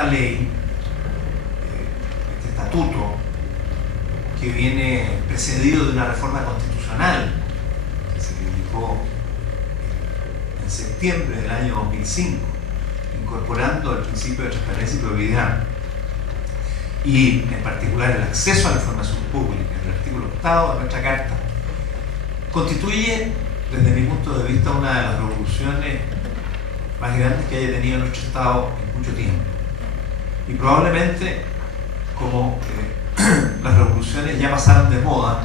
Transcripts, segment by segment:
esta ley, este estatuto, que viene precedido de una reforma constitucional que se publicó en septiembre del año 2005, incorporando el principio de transparencia y probidad, y en particular el acceso a la información pública, el artículo 8 de nuestra Carta, constituye, desde mi punto de vista, una de las revoluciones más grandes que haya tenido nuestro Estado en mucho tiempo. Y probablemente, como las revoluciones ya pasaron de moda,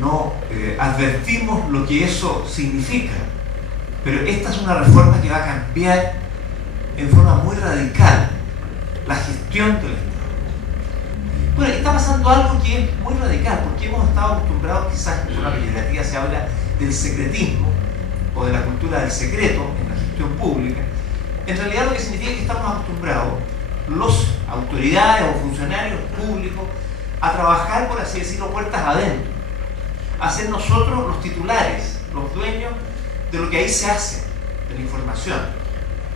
no advertimos lo que eso significa. Pero esta es una reforma que va a cambiar en forma muy radical la gestión del Estado. Bueno, está pasando algo que es muy radical, porque hemos estado acostumbrados, quizás en una peyorativa se habla del secretismo o de la cultura del secreto en la gestión pública. En realidad lo que significa es que estamos acostumbrados, las autoridades o funcionarios públicos, a trabajar, por así decirlo, puertas adentro, a ser nosotros los titulares, los dueños de lo que ahí se hace, de la información.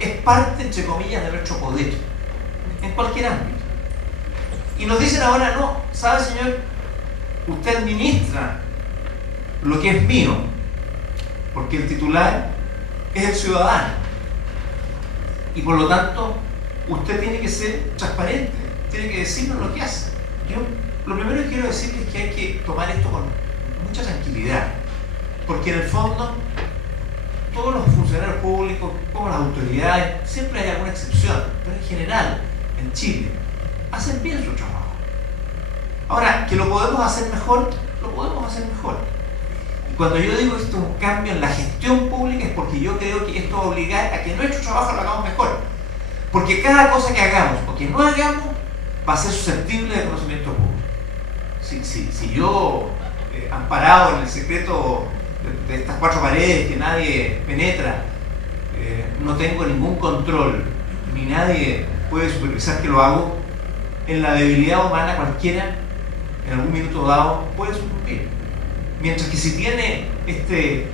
Es parte, entre comillas, de nuestro poder, en cualquier ámbito. Y nos dicen ahora, no, ¿sabe, señor? Usted administra lo que es mío, porque el titular es el ciudadano. Y por lo tanto, usted tiene que ser transparente, tiene que decirnos lo que hace. Yo, lo primero que quiero decirles es que hay que tomar esto con mucha tranquilidad, porque en el fondo, todos los funcionarios públicos, como las autoridades, siempre hay alguna excepción, pero en general, en Chile, hacen bien su trabajo. Ahora, que lo podemos hacer mejor, lo podemos hacer mejor. Y cuando yo digo esto es un cambio en la gestión pública, es porque yo creo que esto va a obligar a que nuestro trabajo lo hagamos mejor. Porque cada cosa que hagamos o que no hagamos va a ser susceptible de conocimiento público. Si yo, amparado en el secreto de estas cuatro paredes que nadie penetra, no tengo ningún control, ni nadie puede supervisar que lo hago, en la debilidad humana cualquiera, en algún minuto dado, puede sucumbir. Mientras que si tiene este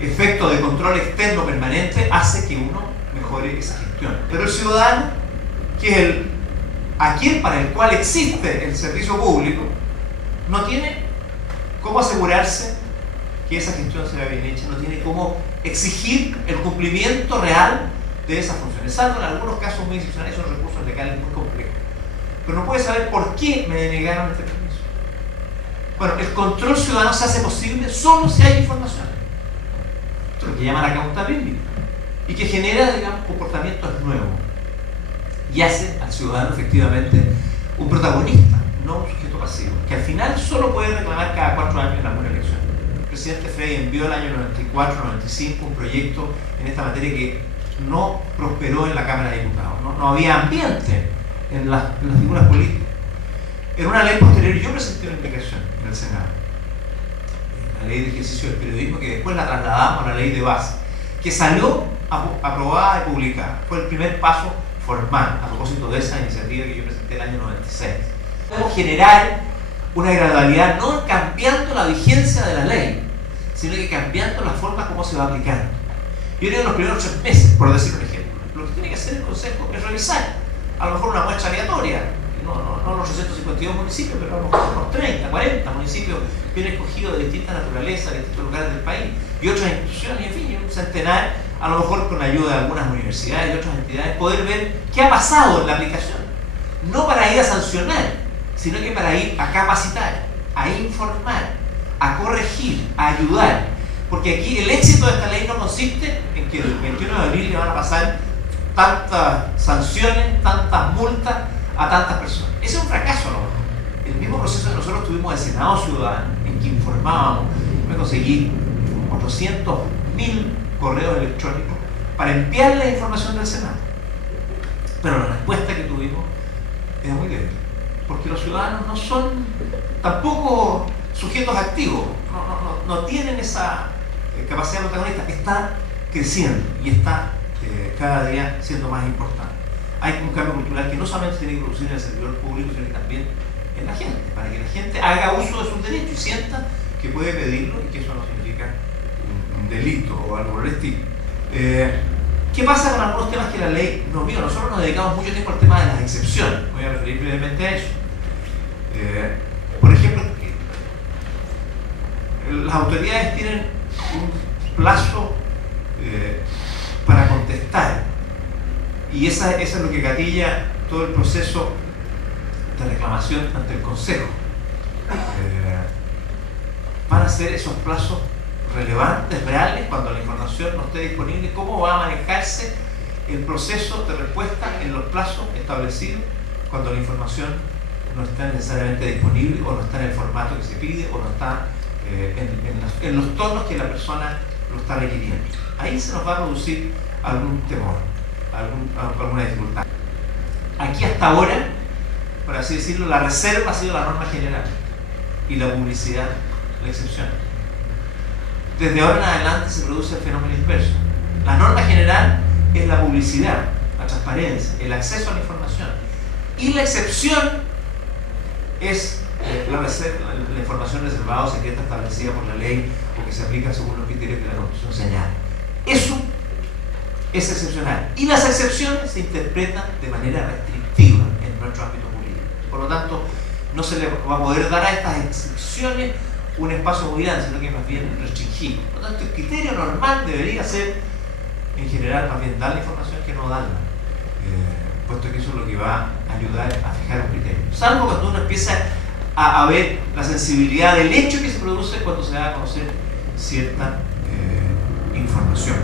efecto de control externo permanente, hace que uno mejore esa gestión. Pero el ciudadano, que es aquel para el cual existe el servicio público, no tiene cómo asegurarse que esa gestión sea bien hecha, no tiene cómo exigir el cumplimiento real de esas funciones, salvo en algunos casos muy excepcionales, son recursos legales muy complejos. Pero no puede saber por qué me denegaron este permiso. Bueno, el control ciudadano se hace posible solo si hay información. Esto es lo que llaman accountability, y que genera, digamos, comportamientos nuevos y hace al ciudadano efectivamente un protagonista, no un sujeto pasivo, que al final solo puede reclamar cada 4 años en alguna elección. El presidente Frey envió el año 94-95 un proyecto en esta materia que no prosperó en la Cámara de Diputados, no había ambiente en las figuras políticas. En una ley posterior yo presenté una indicación en el Senado, la ley de ejercicio del periodismo, que después la trasladamos a la ley de base, que salió aprobada y publicada. Fue el primer paso formal a propósito de esa iniciativa que yo presenté el año 96. Podemos generar una gradualidad no cambiando la vigencia de la ley, sino que cambiando la forma como se va aplicando. Yo creo que en los primeros 3 meses, por decir un ejemplo, lo que tiene que hacer el Consejo es revisar a lo mejor una muestra aleatoria, no los 652 municipios, pero a lo mejor unos 30, 40 municipios bien escogidos de distinta naturaleza, de distintos lugares del país, y otras instituciones, y en fin, un centenar, a lo mejor con ayuda de algunas universidades y otras entidades, poder ver qué ha pasado en la aplicación. No para ir a sancionar, sino que para ir a capacitar, a informar, a corregir, a ayudar. Porque aquí el éxito de esta ley no consiste en que el 21 de abril le van a pasar tantas sanciones, tantas multas a tantas personas. Ese es un fracaso, ¿no? El mismo proceso que nosotros tuvimos de Senado Ciudadano, en que informábamos, me conseguí 800.000 correos electrónicos para enviar la información del Senado. Pero la respuesta que tuvimos es muy débil, porque los ciudadanos no son tampoco sujetos activos, no tienen esa capacidad protagonista. Está creciendo y está cada día siendo más importante. Hay un cambio cultural que no solamente tiene que producir en el servidor público, sino que también en la gente, para que la gente haga uso de sus derechos y sienta que puede pedirlo y que eso no significa un delito o algo por el estilo. ¿Qué pasa con algunos temas que la ley nos vio? Nosotros nos dedicamos mucho tiempo al tema de las excepciones. Voy a referir brevemente a eso. Por ejemplo, las autoridades tienen un plazo para contestar, y eso es lo que gatilla todo el proceso de reclamación ante el Consejo. Van a ser esos plazos relevantes, reales, cuando la información no esté disponible. ¿Cómo va a manejarse el proceso de respuesta en los plazos establecidos cuando la información no está necesariamente disponible, o no está en el formato que se pide, o no está en los tonos que la persona lo está requiriendo? Ahí se nos va a producir algún temor, alguna dificultad. Aquí hasta ahora, por así decirlo, la reserva ha sido la norma general y la publicidad la excepción. Desde ahora en adelante se produce el fenómeno inverso. La norma general es la publicidad, la transparencia, el acceso a la información, y la excepción es la información reservada o secreta establecida por la ley o que se aplica según los criterios que la Constitución señala. Eso es excepcional, y las excepciones se interpretan de manera restrictiva en nuestro ámbito jurídico. Por lo tanto, no se le va a poder dar a estas excepciones un espacio muy grande, sino que más bien restringido. Por lo tanto, el criterio normal debería ser, en general, más bien dar la información que no darla, puesto que eso es lo que va a ayudar a fijar un criterio. Salvo cuando uno empieza a ver la sensibilidad del hecho que se produce cuando se da a conocer cierta información.